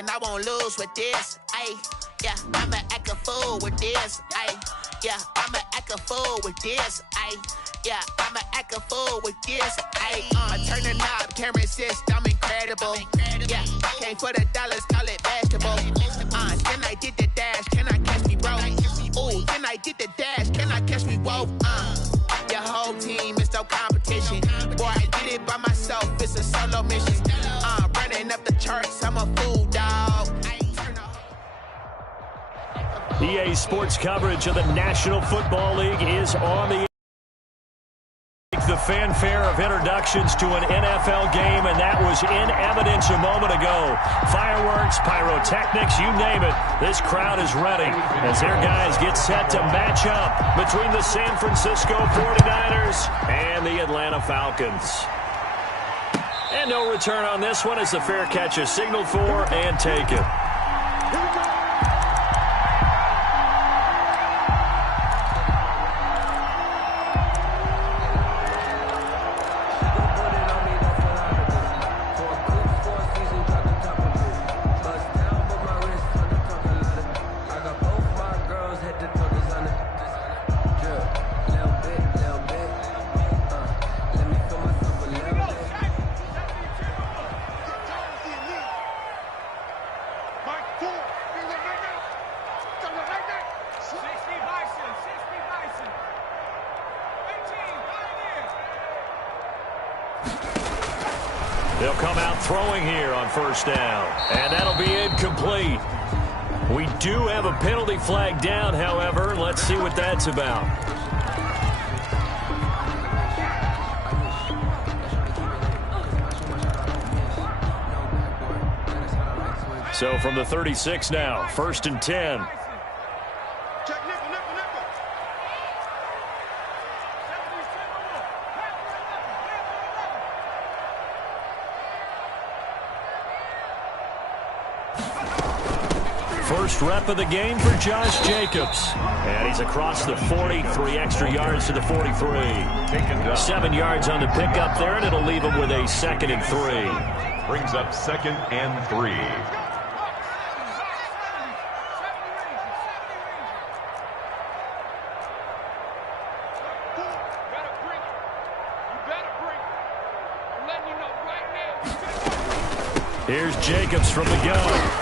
and I won't lose with this. Ay, yeah, I'ma act a fool with this. Ay, yeah, I'ma act a fool with this. Ay, yeah, I'ma act a fool with this. Ay, I turn the knob, can't resist, I'm incredible. Yeah, came for the dollars, call it basketball. Then I did the dash, can I catch me, bro? Ooh, then I did the dash, can I catch me, whoa? Your whole team is no competition. Boy, I did it by myself, it's a solo mission. Running up the charts, I'm a fool, dog. EA Sports coverage of the National Football League is on the fanfare of introductions to an NFL game, and that was in evidence a moment ago. Fireworks, pyrotechnics, you name it. This crowd is ready as their guys get set to match up between the San Francisco 49ers and the Atlanta Falcons. And no return on this one as the fair catch is signaled for and taken. They'll come out throwing here on first down, and that'll be incomplete. We do have a penalty flag down, however. Let's see what that's about. So from the 36 now, 1st and 10. First rep of the game for Josh Jacobs. And he's across the 40, 3 extra yards to the 43. 7 yards on the pickup there, and it'll leave him with a 2nd and 3. Brings up 2nd and 3. Here's Jacobs from the gun.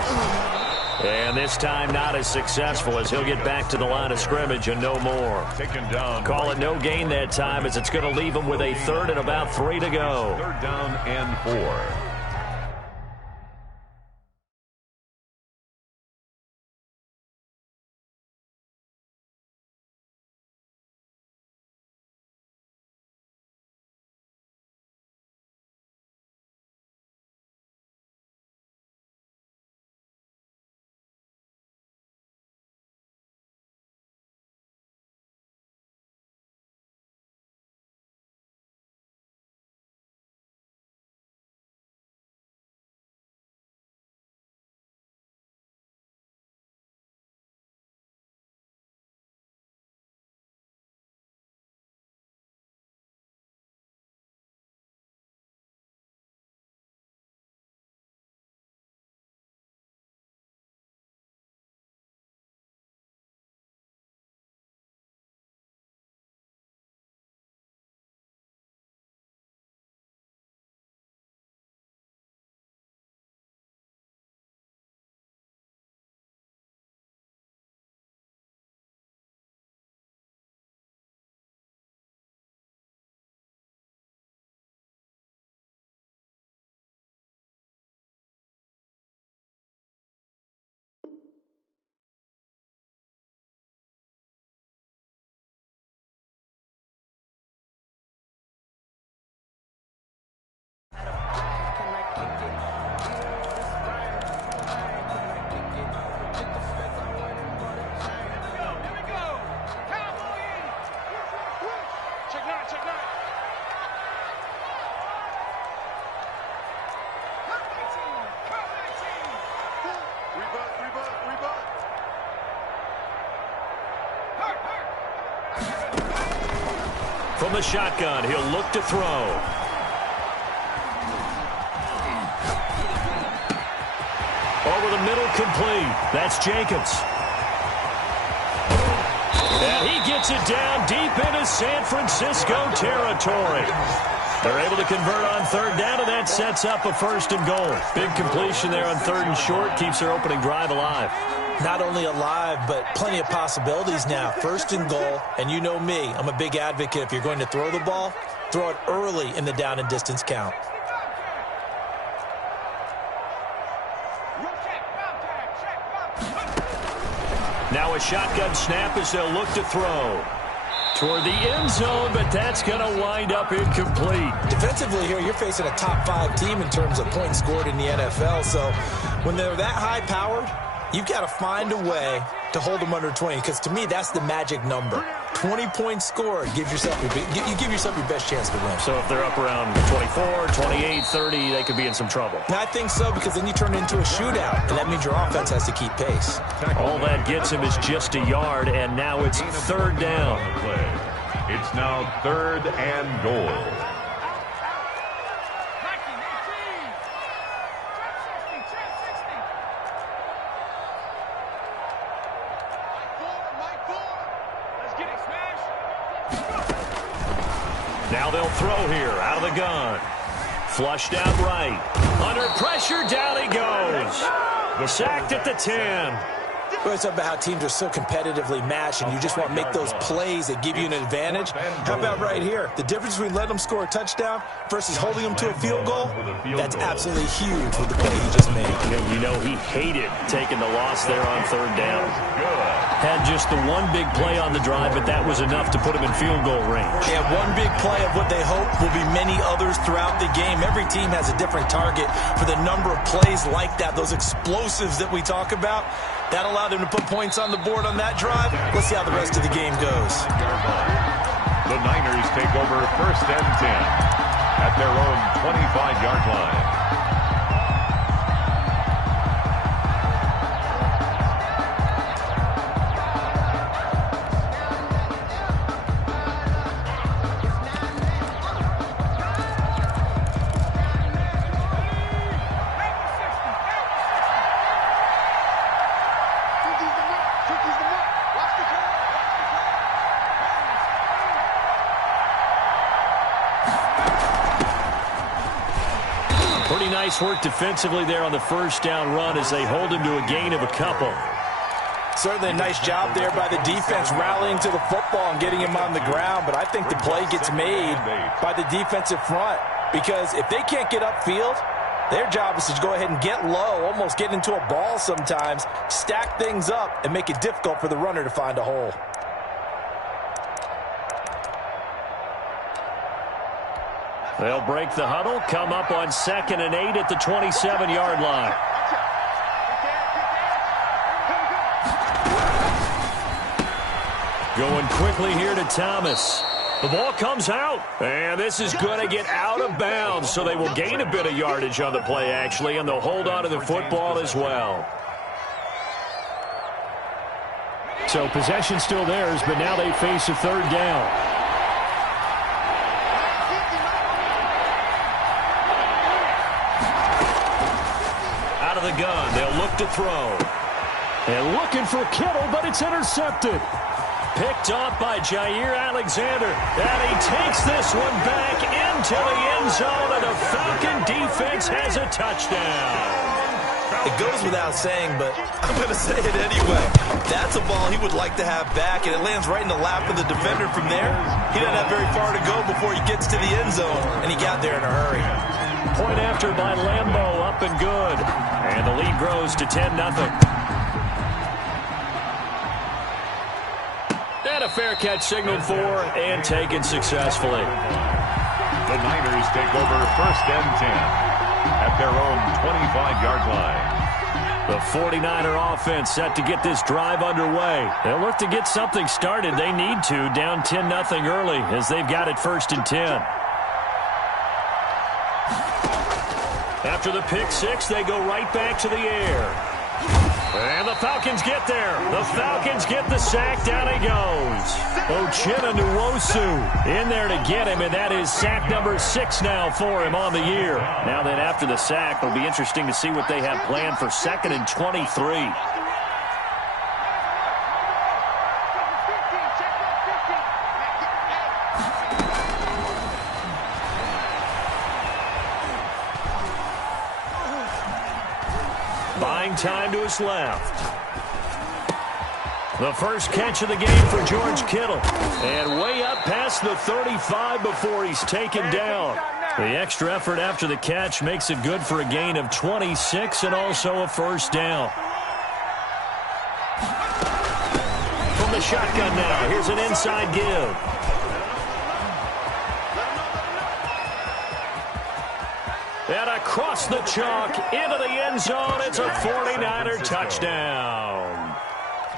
And this time not as successful as he'll get back to the line of scrimmage and no more. Taken down. Call it no gain that time as it's going to leave him with a 3rd and about 3 to go. 3rd down and 4. From the shotgun, he'll look to throw. Over over the middle, complete. That's Jacobs. And he gets it down deep into San Francisco territory. They're able to convert on third down, and that sets up a 1st and goal. Big completion there on 3rd and short, keeps their opening drive alive. Not only alive, but plenty of possibilities now. 1st and goal, and you know me, I'm a big advocate. If you're going to throw the ball, throw it early in the down and distance count. Now a shotgun snap as they'll look to throw. Toward the end zone, but that's going to wind up incomplete. Defensively here, you're facing a top 5 team in terms of points scored in the NFL. So when they're that high-powered, you've got to find a way to hold them under 20, because to me, that's the magic number. 20 points scored, you give yourself your best chance to win. So if they're up around 24, 28, 30, they could be in some trouble. And I think so, because then you turn it into a shootout, and that means your offense has to keep pace. All that gets him is just a yard, and now it's 3rd down. It's now 3rd and goal. Now they'll throw here out of the gun. Flushed out right. Under pressure, down he goes. Sacked at the 10. Well, it's about how teams are so competitively matched, and you just want to make those plays that give you an advantage. How about right here? The difference between letting them score a touchdown versus holding them to a field goal, that's absolutely huge with the play he just made. And you know he hated taking the loss there on 3rd down. Had just the one big play on the drive, but that was enough to put him in field goal range. Yeah, one big play of what they hope will be many others throughout the game. Every team has a different target for the number of plays like that, those explosives that we talk about. That allowed him to put points on the board on that drive. Let's see how the rest of the game goes. The Niners take over 1st and 10 at their own 25-yard line. Pretty nice work defensively there on the 1st down run as they hold him to a gain of a couple. Certainly a nice job there by the defense rallying to the football and getting him on the ground, but I think the play gets made by the defensive front, because if they can't get upfield, their job is to go ahead and get low, almost get into a ball sometimes, stack things up, and make it difficult for the runner to find a hole. They'll break the huddle, come up on 2nd and 8 at the 27-yard line. Going quickly here to Thomas. The ball comes out, and this is going to get out of bounds, so they will gain a bit of yardage on the play, actually, and they'll hold on to the football as well. So possession still theirs, but now they face a 3rd down. The gun, they'll look to throw. And looking for Kittle, but it's intercepted. Picked off by Jair Alexander. And he takes this one back into the end zone, and the Falcon defense has a touchdown. It goes without saying, but I'm going to say it anyway. That's a ball he would like to have back, and it lands right in the lap of the defender from there. He doesn't have very far to go before he gets to the end zone, and he got there in a hurry. Point after by Lambeau, up and good. And the lead grows to 10-0. And a fair catch signaled for and taken successfully. The Niners take over 1st and 10 at their own 25-yard line. The 49er offense set to get this drive underway. They'll look to get something started. They need to, down 10-0 early as they've got it 1st and 10. After the pick six, they go right back to the air. And the Falcons get there. The Falcons get the sack. Down he goes. Uchenna Nwosu in there to get him, and that is sack number 6 now for him on the year. Now then, after the sack, it'll be interesting to see what they have planned for 2nd and 23. Buying time to his left. The first catch of the game for George Kittle. And way up past the 35 before he's taken down. The extra effort after the catch makes it good for a gain of 26 and also a first down. From the shotgun now, here's an inside give. And across the chalk, into the end zone, it's a 49er touchdown.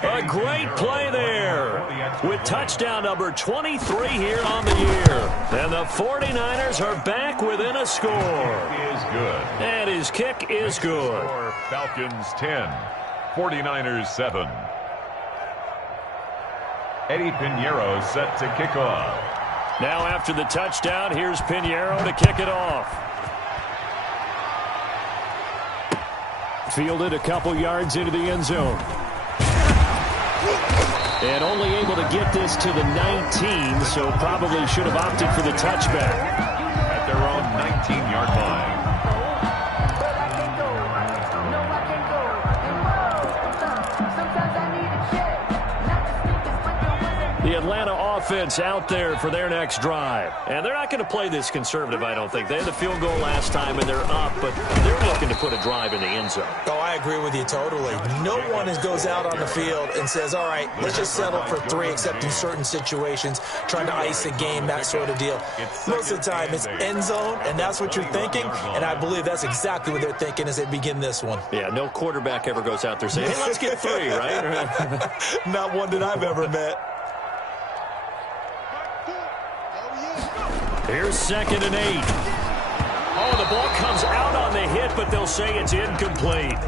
A great play there with touchdown number 23 here on the year. And the 49ers are back within a score. Is good. And his kick is good. Falcons 10, 49ers 7. Eddie Pinheiro set to kick off. Now after the touchdown, here's Pinheiro to kick it off. Fielded a couple yards into the end zone. And only able to get this to the 19, so probably should have opted for the touchback. At their own 19-yard line. The Atlanta offense out there for their next drive. And they're not going to play this conservative, I don't think. They had the field goal last time, and they're up, but they're looking to put a drive in the end zone. Oh, I agree with you totally. No one goes out on the field and says, all right, let's just settle for 3, except in certain situations, trying to ice a game, that sort of deal. Most of the time, it's end zone, and that's what you're thinking, and I believe that's exactly what they're thinking as they begin this one. Yeah, no quarterback ever goes out there saying, hey, let's get 3, right? Not one that I've ever met. Here's 2nd and 8. Oh, the ball comes out on the hit, but they'll say it's incomplete.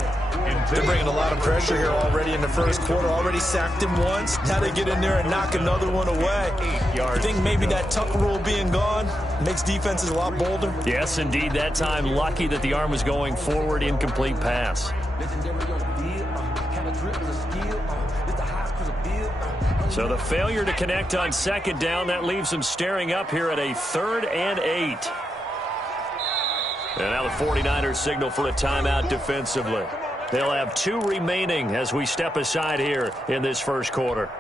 They're bringing a lot of pressure here already in the first quarter. Already sacked him once. Now they get in there and knock another one away. I think maybe that tuck rule being gone makes defenses a lot bolder. Yes, indeed. That time, lucky that the arm was going forward. Incomplete pass. So the failure to connect on 2nd down, that leaves them staring up here at a 3rd and 8. And now the 49ers signal for a timeout defensively. They'll have 2 remaining as we step aside here in this first quarter.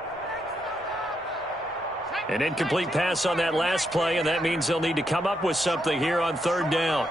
An incomplete pass on that last play, and that means they'll need to come up with something here on 3rd down.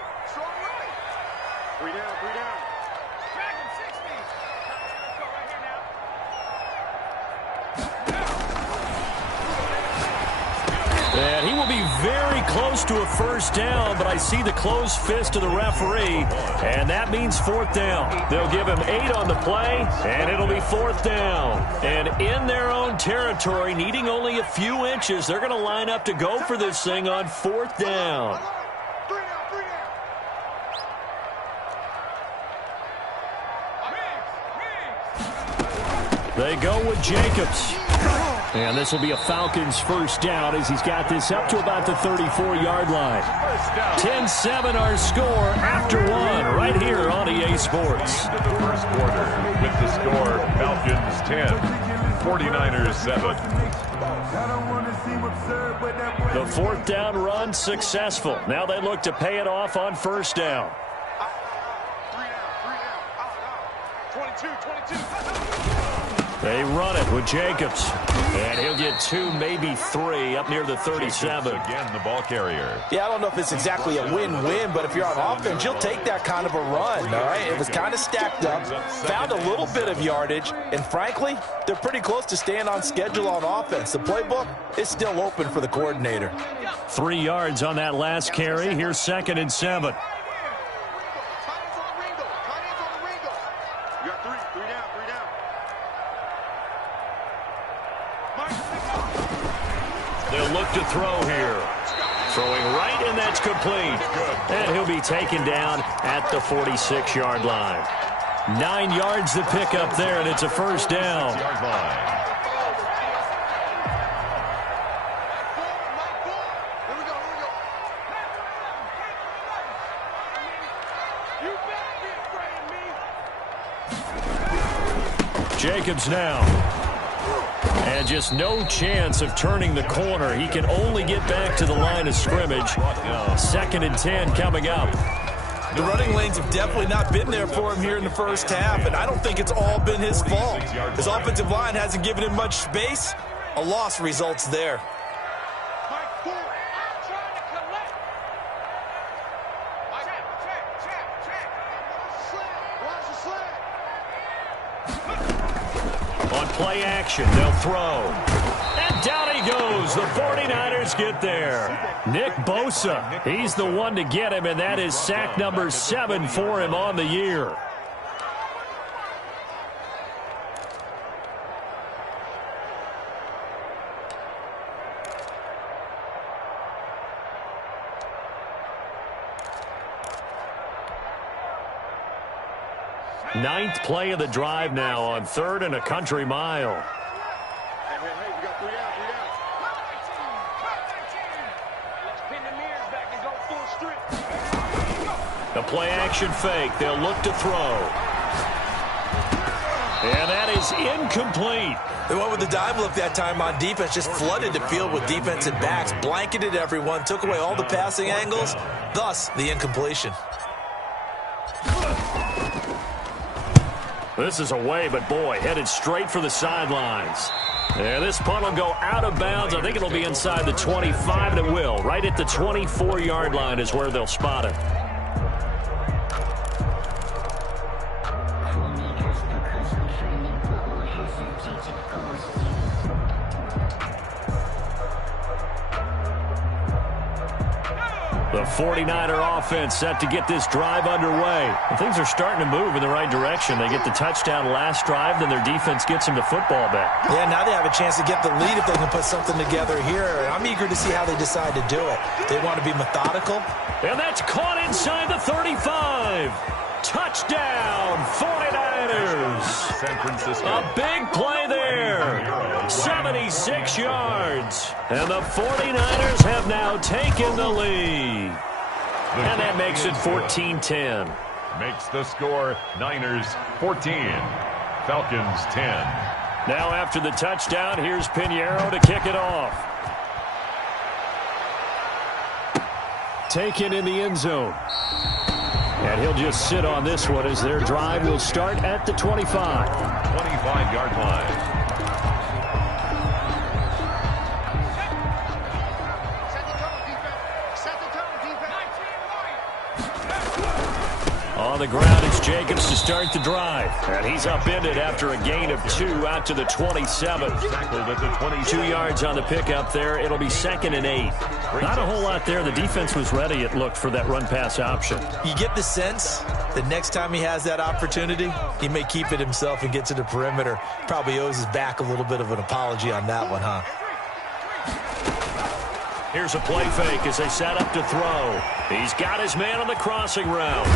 And he will be very close to a first down, but I see the closed fist of the referee, and that means 4th down. They'll give him 8 on the play, and it'll be 4th down. And in their own territory, needing only a few inches, they're going to line up to go for this thing on 4th down. They go with Jacobs. And this will be a Falcons first down as he's got this up to about the 34-yard line. 10-7 our score after 1 right here on EA Sports. The first quarter with the score Falcons 10, 49ers 7. The 4th down run successful. Now they look to pay it off on first down. 22. They run it with Jacobs. And he'll get 2, maybe 3 up near the 37. Again, the ball carrier. Yeah, I don't know if it's exactly a win-win, but if you're on offense, you'll take that kind of a run, all right? It was kind of stacked up, found a little bit of yardage, and frankly, they're pretty close to staying on schedule on offense. The playbook is still open for the coordinator. 3 yards on that last carry. Here's 2nd and 7. They'll look to throw here. Throwing right, and that's complete. And he'll be taken down at the 46-yard line. 9 yards to pick up there, and it's a first down. Jacobs now. And just no chance of turning the corner. He can only get back to the line of scrimmage. 2nd and 10 coming up. The running lanes have definitely not been there for him here in the first half, and I don't think it's all been his fault. His offensive line hasn't given him much space. A loss results there. On play action, they'll throw. And down he goes. The 49ers get there. Nick Bosa, he's the one to get him, and that is sack number 7 for him on the year. Ninth play of the drive now on 3rd and a country mile. Hey, we got 3 out, 3 out. Let's pin the mirrors back and go full strip. The play action fake. They'll look to throw. And that is incomplete. They went with the dive look that time on defense, just flooded the field with defensive backs, blanketed everyone, took away all the passing angles, thus the incompletion. This is away, but boy, headed straight for the sidelines. And this punt will go out of bounds. I think it'll be inside the 25, and it will. Right at the 24-yard line is where they'll spot it. The 49er offense set to get this drive underway. And things are starting to move in the right direction. They get the touchdown last drive, then their defense gets them the football back. Yeah, now they have a chance to get the lead if they can put something together here. And I'm eager to see how they decide to do it. They want to be methodical. And that's caught inside the 35. Touchdown, 49ers. San Francisco. A big play there. 76 yards. And the 49ers have now taken the lead. And that makes it 14-10. Makes the score Niners 14, Falcons 10. Now after the touchdown, here's Pinheiro to kick it off. Taken in the end zone. And he'll just sit on this one as their drive will start at the 25. 25-yard line. On the ground, it's Jacobs to start the drive. And he's upended after a gain of 2 out to the 27. Tackled at the 22. 2 yards on the pickup there. It'll be 2nd and 8. Not a whole lot there. The defense was ready, it looked, for that run-pass option. You get the sense that next time he has that opportunity, he may keep it himself and get to the perimeter. Probably owes his back a little bit of an apology on that one, huh? Here's a play fake as they set up to throw. He's got his man on the crossing route.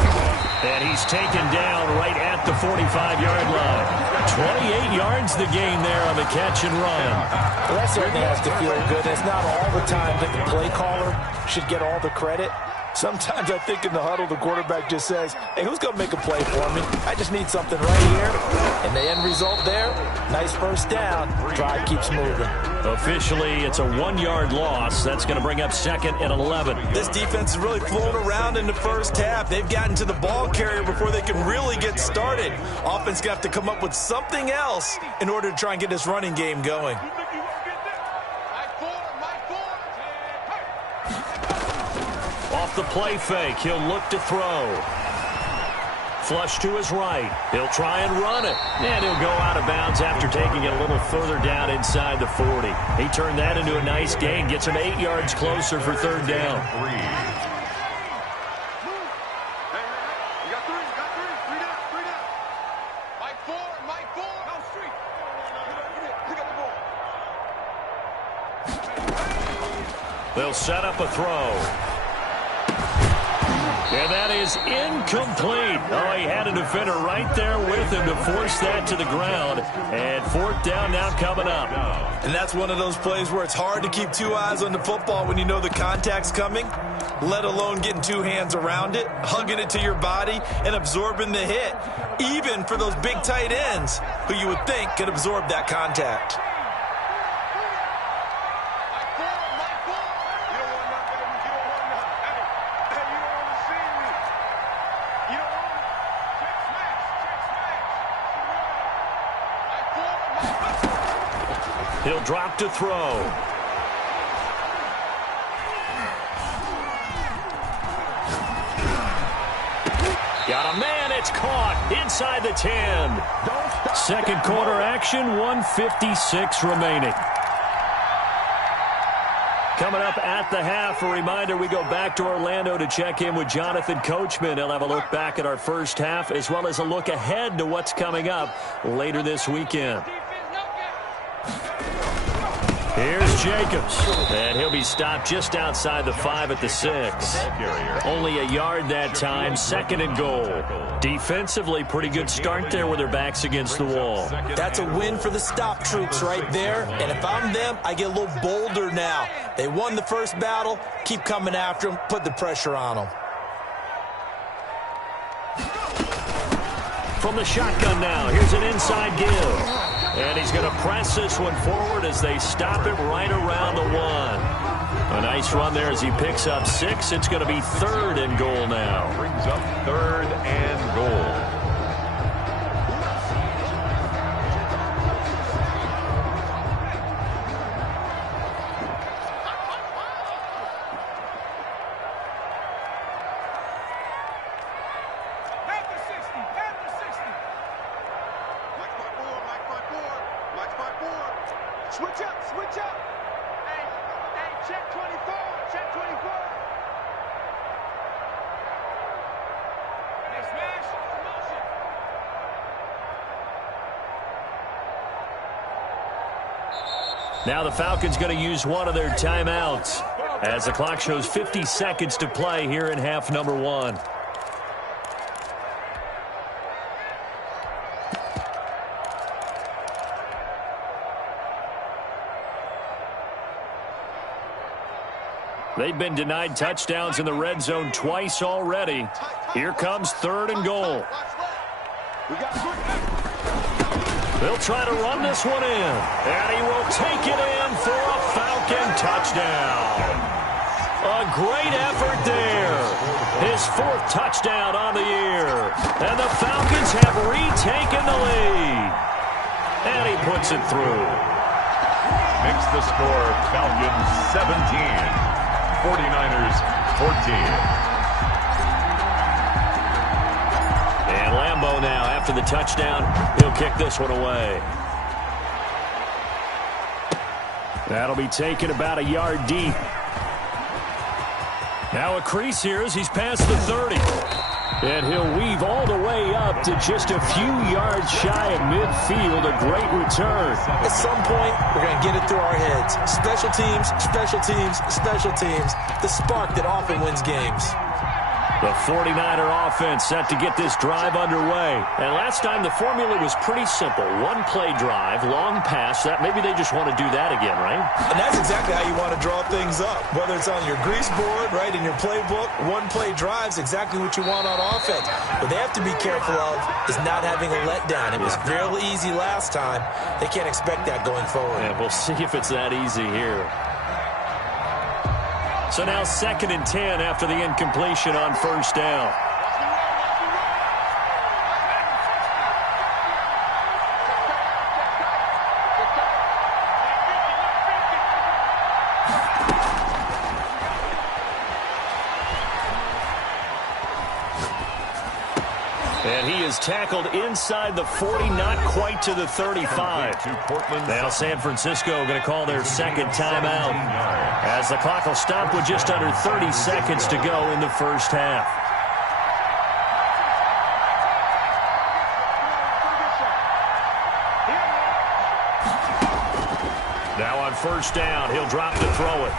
And he's taken down right at the 45-yard line. 28 yards the gain there on the catch and run. Well, that certainly has to feel good. It's not all the time that the play caller should get all the credit. Sometimes I think in the huddle, the quarterback just says, hey, who's going to make a play for me? I just need something right here. And the end result there, nice first down. Drive keeps moving. Officially, it's a 1-yard loss. That's going to bring up 2nd and 11. This defense is really flown around in the first half. They've gotten to the ball carrier before they can really get started. Offense got to come up with something else in order to try and get this running game going. Off the play fake, he'll look to throw. Flush to his right. He'll try and run it. And he'll go out of bounds after taking it a little further down inside the 40. He turned that into a nice gain. Gets him 8 yards closer for 3rd down. They'll set up a throw. And that is incomplete. Oh, he had a defender right there with him to force that to the ground. And fourth down now coming up. And that's one of those plays where it's hard to keep two eyes on the football when you know the contact's coming, let alone getting two hands around it, hugging it to your body, and absorbing the hit, even for those big tight ends who you would think could absorb that contact. He'll drop to throw. Got a man, it's caught inside the 10. Second quarter action, 1:56 remaining. Coming up at the half, a reminder, we go back to Orlando to check in with Jonathan Coachman. He'll have a look back at our first half as well as a look ahead to what's coming up later this weekend. Here's Jacobs, and he'll be stopped just outside the 5 at the 6. Only a yard that time, second and goal. Defensively, pretty good start there with their backs against the wall. That's a win for the stop troops right there, and if I'm them, I get a little bolder now. They won the first battle, keep coming after them, put the pressure on them. From the shotgun now, here's an inside give. And he's going to press this one forward as they stop him right around the 1. A nice run there as he picks up 6. It's going to be third and goal now. Brings up third and goal. Switch up, switch up. Hey, check 24, check 24. Hey, smash, motion. Now the Falcons going to use one of their timeouts as the clock shows 50 seconds to play here in half number 1. They've been denied touchdowns in the red zone twice already. Here comes third and goal. They'll try to run this one in. And he will take it in for a Falcon touchdown. A great effort there. His 4th touchdown on the year. And the Falcons have retaken the lead. And he puts it through. Makes the score Falcons 17. 49ers 14. And Lambeau now, after the touchdown, he'll kick this one away. That'll be taken about a yard deep. Now a crease here as he's past the 30. And he'll weave all the way up to just a few yards shy of midfield. A great return. At some point, we're going to get it through our heads. Special teams, special teams, special teams. The spark that often wins games. The 49er offense set to get this drive underway. And last time the formula was pretty simple. One play drive, long pass. That maybe they just want to do that again, right? And that's exactly how you want to draw things up. Whether it's on your grease board, right, in your playbook, one play drive's exactly what you want on offense. What they have to be careful of is not having a letdown. It was fairly easy last time. They can't expect that going forward. Yeah, we'll see if it's that easy here. So now 2nd and 10 after the incompletion on first down. And he is tackled inside the 40, not quite to the 35. Now San Francisco going to call their second timeout as the clock will stop with just under 30 seconds to go in the first half. Now on first down, he'll drop to throw it.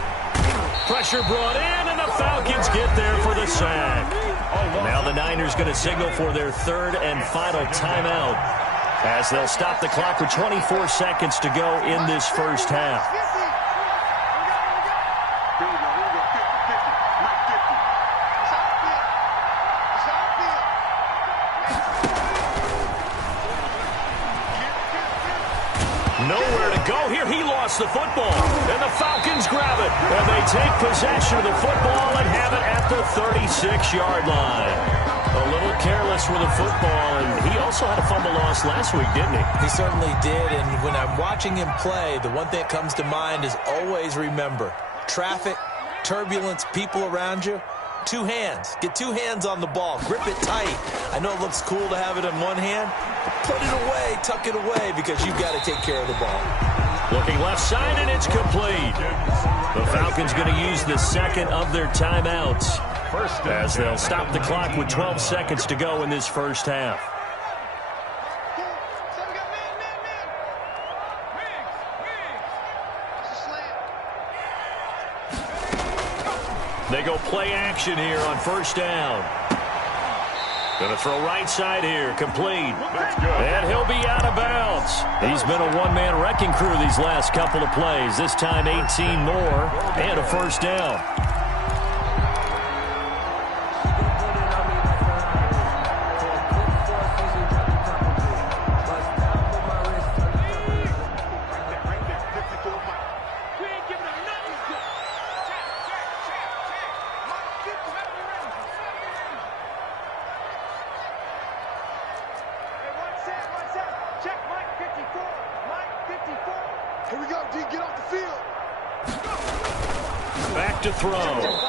Pressure brought in, and the Falcons get there for the sack. Now the Niners going to signal for their third and final timeout as they'll stop the clock with 24 seconds to go in this first half. Nowhere to go here. He lost the football, and the Falcons grab it, and they take possession of the football and have it at the 36-yard line. A little careless with the football, and he also had a fumble loss last week, didn't he? He certainly did, and when I'm watching him play, the one thing that comes to mind is always remember, traffic, turbulence, people around you, two hands. Get two hands on the ball. Grip it tight. I know it looks cool to have it in one hand, but put it away, tuck it away, because you've got to take care of the ball. Looking left side, and it's complete. The Falcons going to use the second of their timeouts as they'll stop the clock with 12 seconds to go in this first half. They go play action here on first down. Going to throw right side here, complete. And he'll be out of bounds. He's been a one-man wrecking crew these last couple of plays. This time 18 more and a first down. Here we go, D. Get off the field. Back to throw.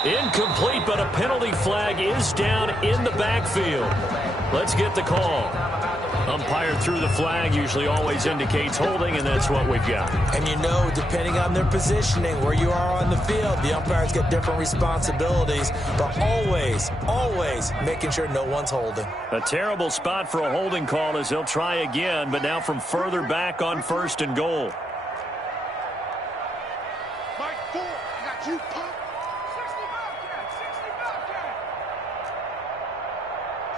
Incomplete, but a penalty flag is down in the backfield. Let's get the call. Umpire threw the flag, usually always indicates holding, and that's what we've got. And you know, depending on their positioning, where you are on the field, the umpires get different responsibilities, but always, always making sure no one's holding. A terrible spot for a holding call as they'll try again, but now from further back on first and goal. You pump. 60 Bobcat.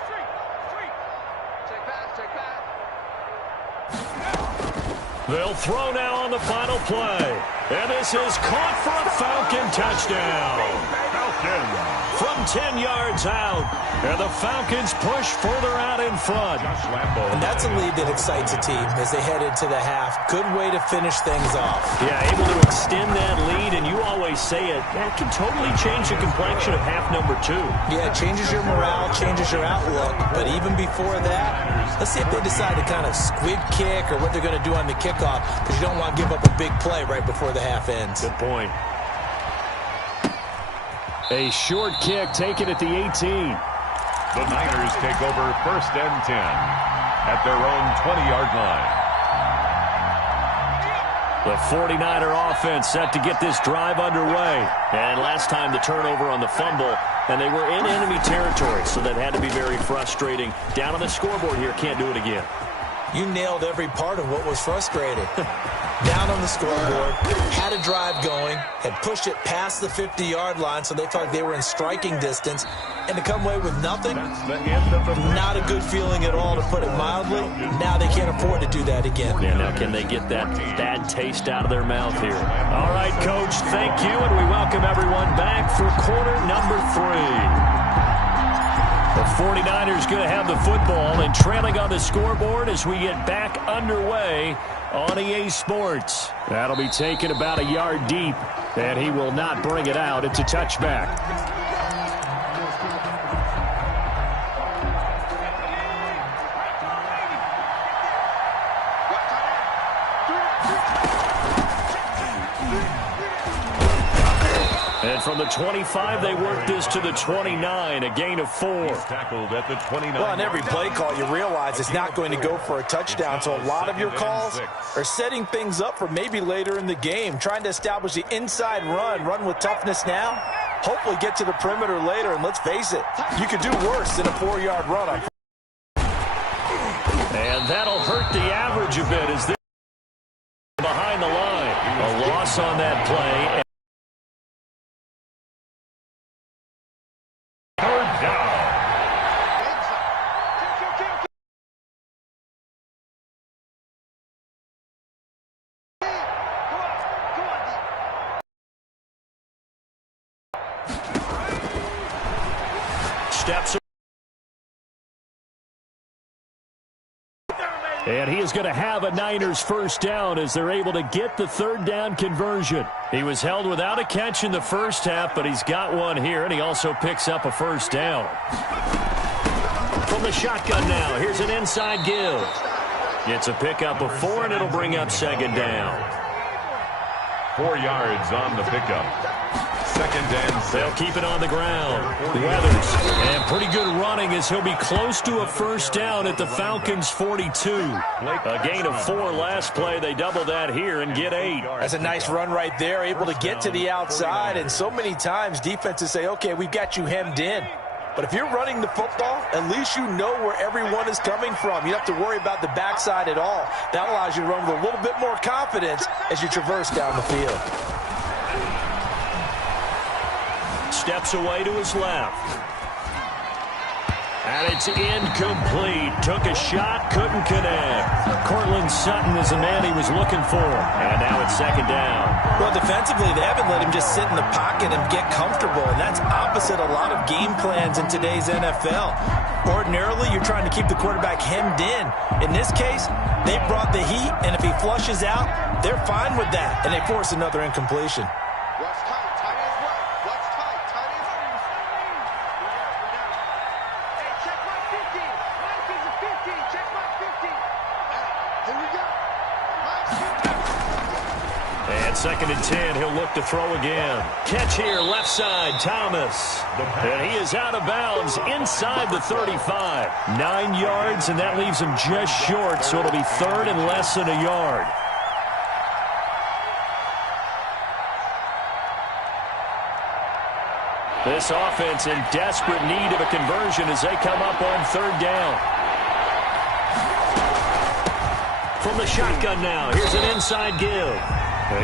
Street. Take pass. They'll throw now on the final play. And this is caught for a Falcon touchdown. Falcon from 10 yards out. And the Falcons push further out in front. And that's a lead that excites a team as they head into the half. Good way to finish things off. Yeah, able to extend that lead, and you always say it, that can totally change the complexion of half number 2. Yeah, it changes your morale, changes your outlook. But even before that, let's see if they decide to kind of squib kick or what they're going to do on the kickoff, because you don't want to give up a big play right before the half ends. Good point. A short kick taken at the 18. The Niners take over first and 10 at their own 20-yard line. The 49er offense set to get this drive underway. And last time the turnover on the fumble, and they were in enemy territory, so that had to be very frustrating. Down on the scoreboard here, can't do it again. You nailed every part of what was frustrating. Down on the scoreboard, had a drive going, had pushed it past the 50-yard line, so they felt like they were in striking distance, and to come away with nothing, not a good feeling at all, to put it mildly. Now they can't afford to do that again. Yeah, now can they get that bad taste out of their mouth here? All right, Coach, thank you, and we welcome everyone back for quarter number 3. The 49ers going to have the football and trailing on the scoreboard as we get back underway on EA Sports. That'll be taken about a yard deep, and he will not bring it out. It's a touchback. And from the 25, they work this to the 29, a gain of 4. Tackled at the 29. Well, on every play call, you realize it's not going to go for a touchdown, so a lot of your calls are setting things up for maybe later in the game, trying to establish the inside run with toughness now, hopefully get to the perimeter later, and let's face it, you could do worse than a 4-yard run. And that'll hurt the average a bit as they're behind the line. A loss on that play. And he is going to have a Niners first down as they're able to get the third down conversion. He was held without a catch in the first half, but he's got one here, and he also picks up a first down. From the shotgun now, here's an inside give. It's a pickup of 4, and it'll bring up second down. 4 yards on the pickup. Second and 6. They'll keep it on the ground. Weathers, and pretty good running as he'll be close to a first down at the Falcons' 42. A gain of 4 last play. They double that here and get 8. That's a nice run right there, able to get to the outside. And so many times defenses say, okay, we've got you hemmed in. But if you're running the football, at least you know where everyone is coming from. You don't have to worry about the backside at all. That allows you to run with a little bit more confidence as you traverse down the field. Steps away to his left. And it's incomplete. Took a shot, couldn't connect. Cortland Sutton is the man he was looking for. And now it's second down. Well, defensively, they haven't let him just sit in the pocket and get comfortable. And that's opposite a lot of game plans in today's NFL. Ordinarily, you're trying to keep the quarterback hemmed in. In this case, they brought the heat, and if he flushes out, they're fine with that. And they force another incompletion. Second and 10, he'll look to throw again. Catch here, left side, Thomas. And he is out of bounds inside the 35. 9 yards, and that leaves him just short, so it'll be third and less than a yard. This offense in desperate need of a conversion as they come up on third down. From the shotgun now, here's an inside give.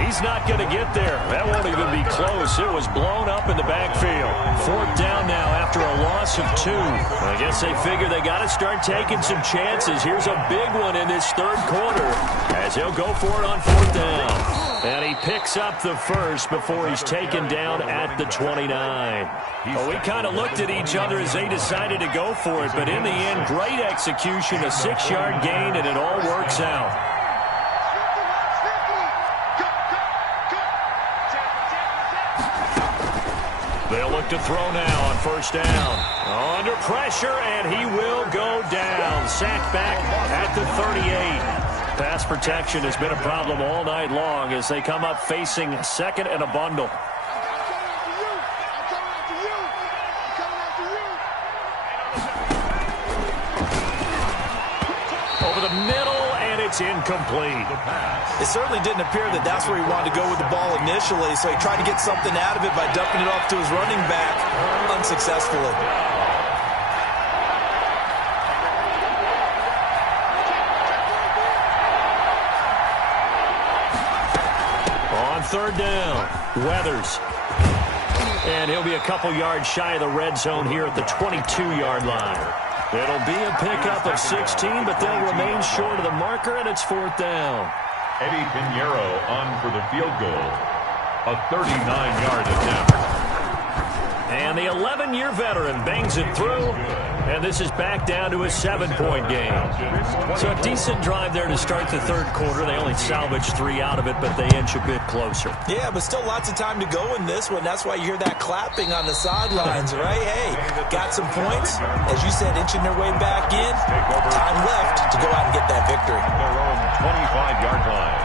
He's not going to get there. That won't even be close. It was blown up in the backfield. Fourth down now after a loss of 2. I guess they figure they got to start taking some chances. Here's a big one in this third quarter as he'll go for it on fourth down. And he picks up the first before he's taken down at the 29. Well, we kind of looked at each other as they decided to go for it, but in the end, great execution, a 6-yard gain, and it all works out. They'll look to throw now on first down. Under pressure, and he will go down. Sacked back at the 38. Pass protection has been a problem all night long as they come up facing second and a bundle. Over the middle, and it's incomplete. It certainly didn't appear that that's where he wanted to go with the ball initially, so he tried to get something out of it by dumping it off to his running back unsuccessfully. On third down, Weathers. And he'll be a couple yards shy of the red zone here at the 22-yard line. It'll be a pickup of 16, but they'll remain short of the marker, and it's fourth down. Eddie Pinheiro on for the field goal. A 39-yard attempt. And the 11-year veteran bangs it through. And this is back down to a 7-point game. So a decent drive there to start the third quarter. They only salvaged 3 out of it, but they inch a bit closer. Yeah, but still lots of time to go in this one. That's why you hear that clapping on the sidelines, right? Hey, got some points. As you said, inching their way back in. Time left to go out and get that victory. Their own 25-yard line.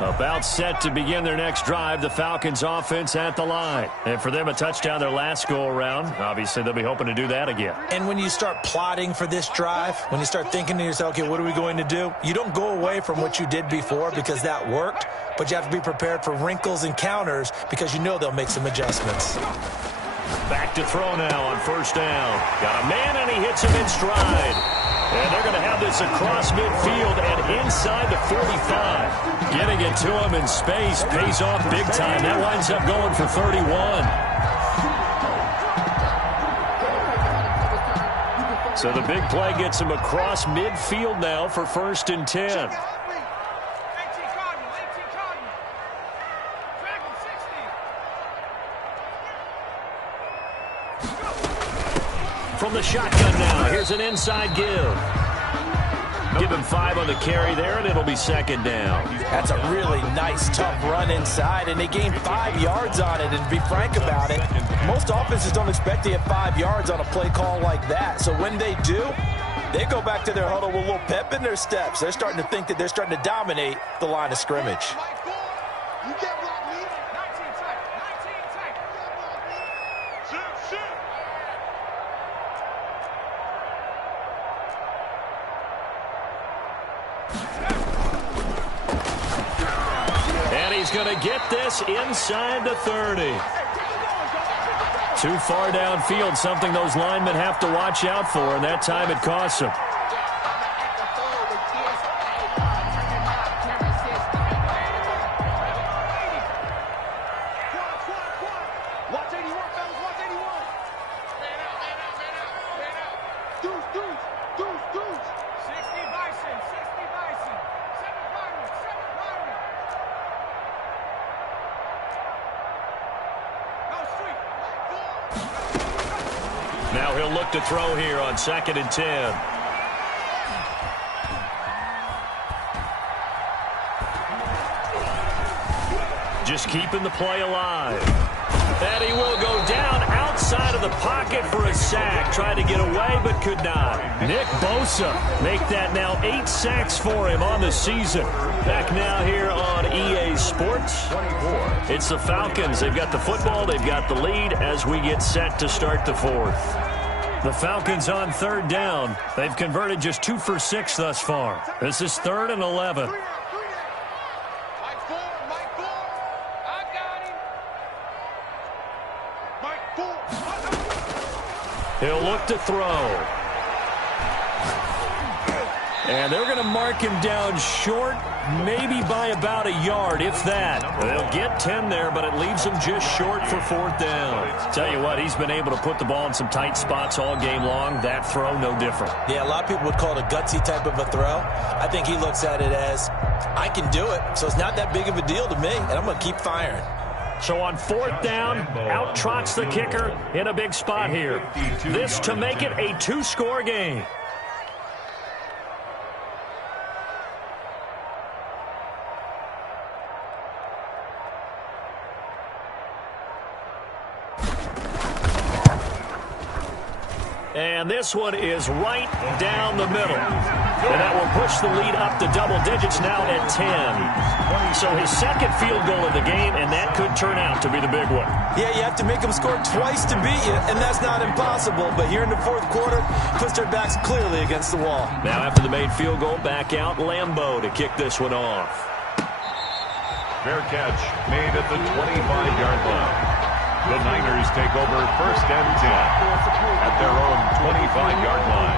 About set to begin their next drive, the Falcons offense at the line. And for them, a touchdown their last go-around. Obviously, they'll be hoping to do that again. And when you start plotting for this drive, when you start thinking to yourself, okay, what are we going to do? You don't go away from what you did before because that worked, but you have to be prepared for wrinkles and counters because you know they'll make some adjustments. Back to throw now on first down. Got a man, and he hits him in stride. And they're going to have this across midfield and inside the 45. Getting it to him in space pays off big time. That winds up going for 31. So the big play gets him across midfield now for first and 10. From the shotgun now, here's an inside give. Give him 5 on the carry there, and it'll be second down. That's a really nice, tough run inside, and they gained 5 yards on it. And to be frank about it, most offenses don't expect to get 5 yards on a play call like that. So when they do, they go back to their huddle with a little pep in their steps. They're starting to think that they're starting to dominate the line of scrimmage. And he's going to get this inside the 30. Too far downfield, something those linemen have to watch out for, and that time it costs them. Now he'll look to throw here on 2nd and 10. Just keeping the play alive. And he will go down outside of the pocket for a sack. Tried to get away but could not. Nick Bosa make that now 8 sacks for him on the season. Back now here on EA Sports. It's the Falcons. They've got the football. They've got the lead as we get set to start the 4th. The Falcons on 3rd down. They've converted just 2 for 6 thus far. This is 3rd and 11. He'll look to throw. And they're going to mark him down short, maybe by about a yard, if that. They'll get 10 there, but it leaves him just short for 4th down. Tell you what, he's been able to put the ball in some tight spots all game long. That throw, no different. Yeah, a lot of people would call it a gutsy type of a throw. I think he looks at it as, I can do it, so it's not that big of a deal to me, and I'm going to keep firing. So on 4th down, out trots the kicker in a big spot here. This to make it a 2-score game. And this one is right down the middle. And that will push the lead up to double digits now at 10. So his 2nd field goal of the game, and that could turn out to be the big one. Yeah, you have to make them score twice to beat you, and that's not impossible. But here in the 4th quarter, puts their backs clearly against the wall. Now after the made field goal, back out Lambeau to kick this one off. Fair catch made at the 25-yard line. The Niners take over 1st and 10 at their own 25-yard line.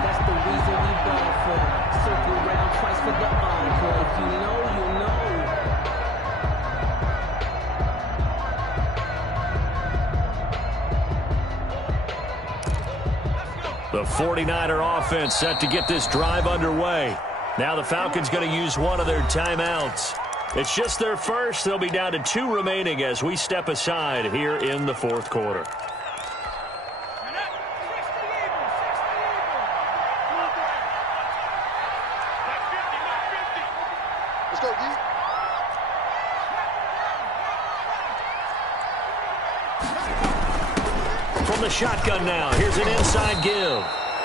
That's the reason we ball for. Circle around twice for the encore. If you know, you know. The 49er offense set to get this drive underway. Now the Falcons going to use one of their timeouts. It's just their first. They'll be down to 2 remaining as we step aside here in the 4th quarter. Let's go, D. From the shotgun now, here's an inside give.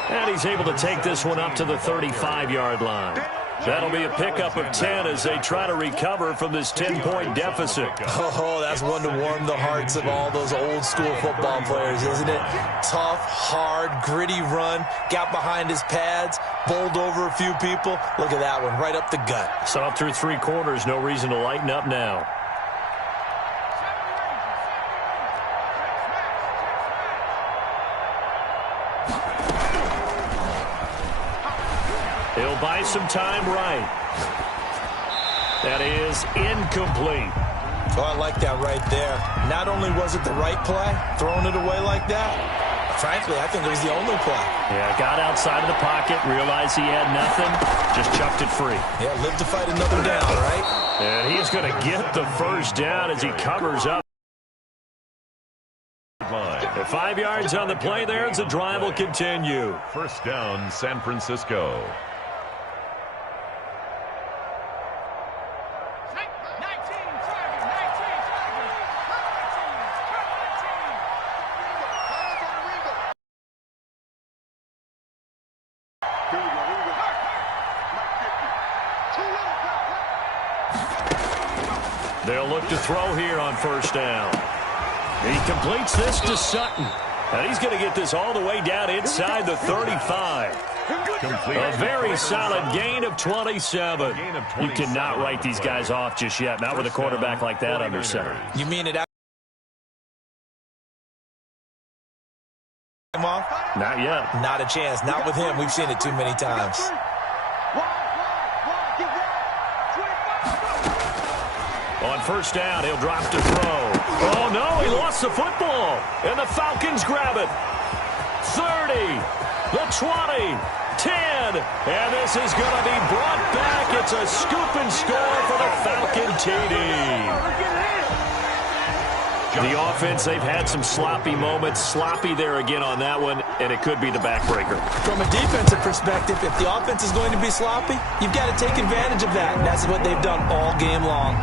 And he's able to take this one up to the 35-yard line. That'll be a pickup of 10 as they try to recover from this 10-point deficit. Oh, that's one to warm the hearts of all those old-school football players, isn't it? Tough, hard, gritty run, got behind his pads, bowled over a few people. Look at that one, right up the gut. So through 3 quarters, no reason to lighten up now. He'll buy some time right. That is incomplete. Oh, I like that right there. Not only was it the right play, throwing it away like that, frankly, I think it was the only play. Yeah, got outside of the pocket, realized he had nothing, just chucked it free. Yeah, live to fight another down, right? And he's going to get the 1st down as he covers up. 5 yards on the play there as the drive will continue. First down, San Francisco. They'll look to throw here on first down. He completes this to Sutton. And he's going to get this all the way down inside the 35. A very solid gain of 27. You cannot write these guys off just yet, not with a quarterback like that under center. You mean it? Not yet. Not a chance. Not with him. We've seen it too many times. On first down, he'll drop to throw. Oh, no, he lost the football. And the Falcons grab it. 30, the 20, 10. And this is going to be brought back. It's a scoop and score for the Falcon TD. The offense, they've had some sloppy moments. Sloppy there again on that one, and it could be the backbreaker. From a defensive perspective, if the offense is going to be sloppy, you've got to take advantage of that. And that's what they've done all game long.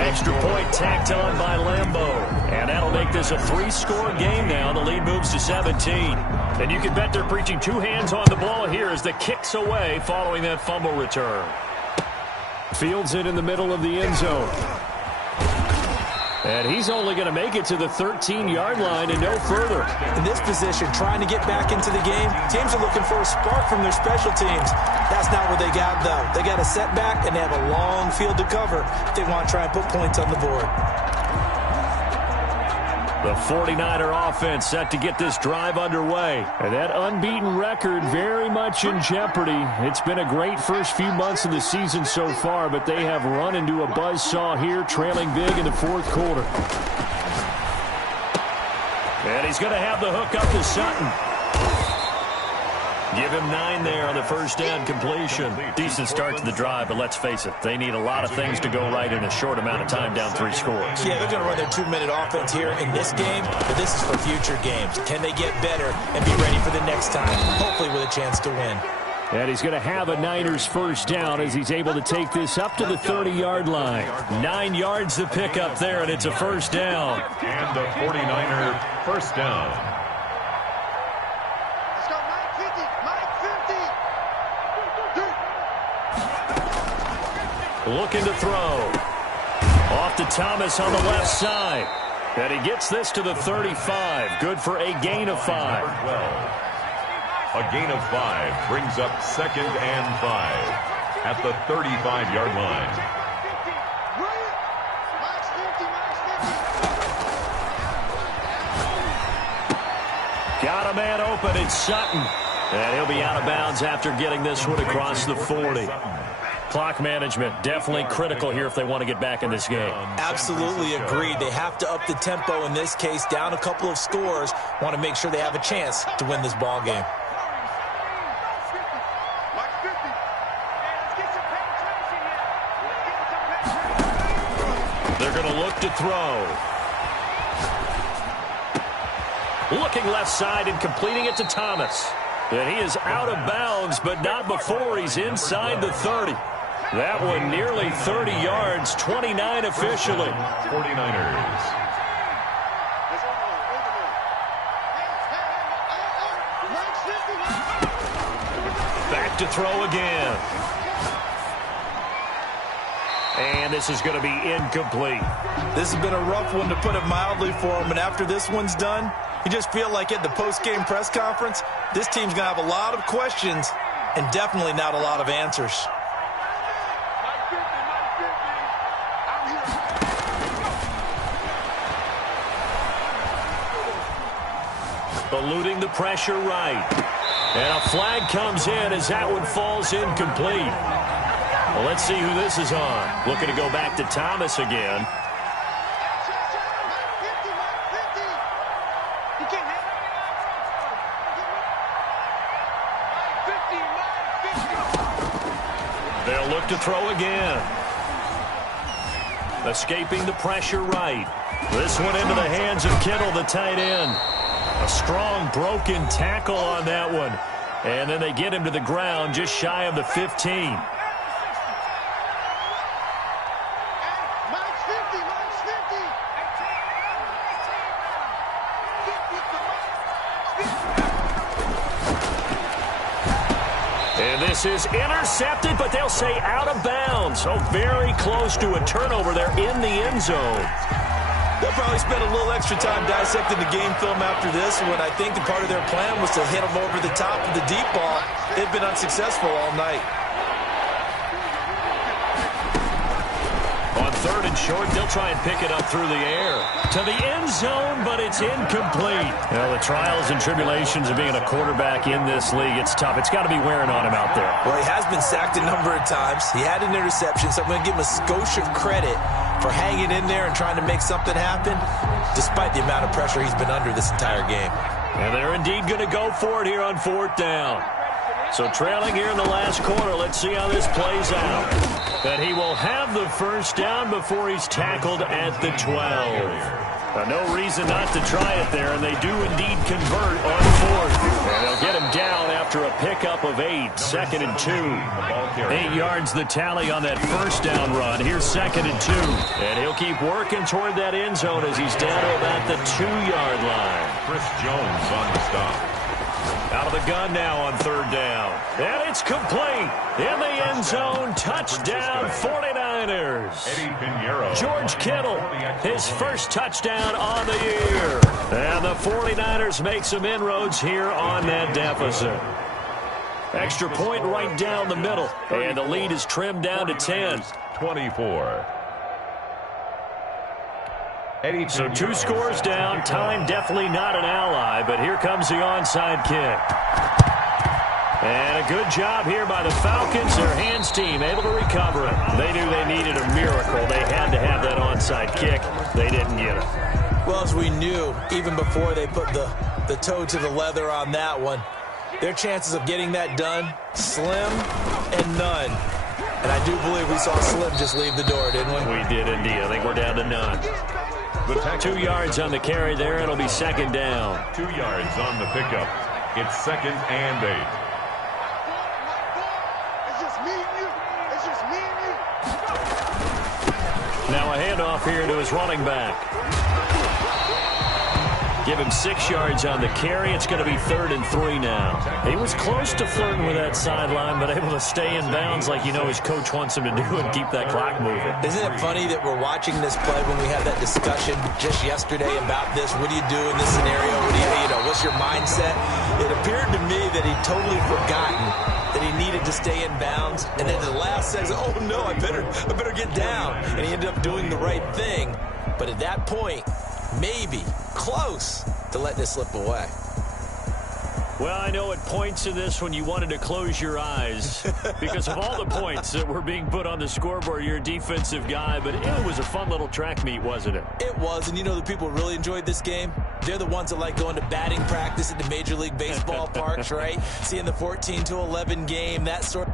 Extra point tacked on by Lambeau. And that'll make this a 3-score game now. The lead moves to 17. And you can bet they're preaching 2 hands on the ball here as the kick's away following that fumble return. Fields it in the middle of the end zone. And he's only going to make it to the 13-yard line and no further. In this position, trying to get back into the game, teams are looking for a spark from their special teams. That's not what they got, though. They got a setback, and they have a long field to cover if they want to try and put points on the board. The 49er offense set to get this drive underway. And that unbeaten record very much in jeopardy. It's been a great first few months of the season so far, but they have run into a buzzsaw here, trailing big in the fourth quarter. And he's going to have the hook up to Sutton. Give him 9 there on the first down completion. Decent start to the drive, but let's face it, they need a lot of things to go right in a short amount of time down 3 scores. Yeah, they're going to run their 2-minute offense here in this game, but this is for future games. Can they get better and be ready for the next time, hopefully with a chance to win? And he's going to have a Niners first down as he's able to take this up to the 30-yard line. 9 yards to pick up there, and it's a first down. And the 49er first down. Looking to throw. Off to Thomas on the left side. And he gets this to the 35. Good for a gain of 5. A gain of 5 brings up 2nd and 5 at the 35-yard line. Got a man open. It's Sutton. And he'll be out of bounds after getting this one across the 40. Clock management definitely critical here if they want to get back in this game. Absolutely agreed. They have to up the tempo in this case, down a couple of scores. Want to make sure they have a chance to win this ball game. They're going to look to throw. Looking left side and completing it to Thomas. And he is out of bounds, but not before he's inside the 30. That one nearly 30 yards, 29 officially. 49ers. Back to throw again. And this is going to be incomplete. This has been a rough one, to put it mildly, for him. And after this one's done, you just feel like at the post-game press conference, this team's going to have a lot of questions and definitely not a lot of answers. Eluding the pressure right. And a flag comes in as that one falls incomplete. Well, let's see who this is on. Looking to go back to Thomas again. They'll look to throw again. Escaping the pressure right. This one into the hands of Kittle, the tight end. A strong broken tackle on that one. And then they get him to the ground just shy of the 15. And this is intercepted, but they'll say out of bounds. So very close to a turnover there in the end zone. They'll probably spend a little extra time dissecting the game film after this, when I think the part of their plan was to hit them over the top of the deep ball. They've been unsuccessful all night. On 3rd and short, they'll try and pick it up through the air. To the end zone, but it's incomplete. Well, the trials and tribulations of being a quarterback in this league, it's tough. It's got to be wearing on him out there. Well, he has been sacked a number of times. He had an interception, so I'm going to give him a skosh of credit for hanging in there and trying to make something happen, despite the amount of pressure he's been under this entire game. And they're indeed going to go for it here on 4th down. So trailing here in the last quarter, let's see how this plays out. That he will have the first down before he's tackled at the 12. No reason not to try it there, and they do indeed convert on 4th. And they'll get him down after a pickup of 8, 2nd and 2. 8 yards the tally on that first down run. Here's 2nd and 2. And he'll keep working toward that end zone as he's down to about the 2-yard line. Chris Jones on the stop. Out of the gun now on 3rd down. And it's complete. In the end zone, touchdown 49ers. Eddie Pinheiro. George Kittle, his first touchdown on the year. And the 49ers make some inroads here on that deficit. Extra point right down the middle. And the lead is trimmed down to 10. 24. So 2 scores down. Time definitely not an ally, but here comes the onside kick. And a good job here by the Falcons. Their hands team able to recover it. They knew they needed a miracle. They had to have that onside kick. They didn't get it. Well, as we knew, even before they put the toe to the leather on that one, their chances of getting that done, slim and none. And I do believe we saw Slim just leave the door, didn't we? We did indeed. I think we're down to none. 2 yards on the carry there. It'll be 2nd down. 2 yards on the pickup. It's 2nd and 8. Now a handoff here to his running back. Give him 6 yards on the carry. It's going to be 3rd and 3 now. He was close to flirting with that sideline, but able to stay in bounds like you know his coach wants him to do and keep that clock moving. Isn't it funny that we're watching this play when we had that discussion just yesterday about this? What do you do in this scenario? What do you know, what's your mindset? It appeared to me that he'd totally forgotten that he needed to stay in bounds, and then at the last second, oh no, I better get down. And he ended up doing the right thing. But at that point, maybe close to letting it slip away. Well, I know it points to this when you wanted to close your eyes because of all the points that were being put on the scoreboard. You're a defensive guy, but it was a fun little track meet, wasn't it? It was, and you know the people who really enjoyed this game? They're the ones that like going to batting practice at the Major League Baseball parks, right? Seeing the 14-11 game, that sort of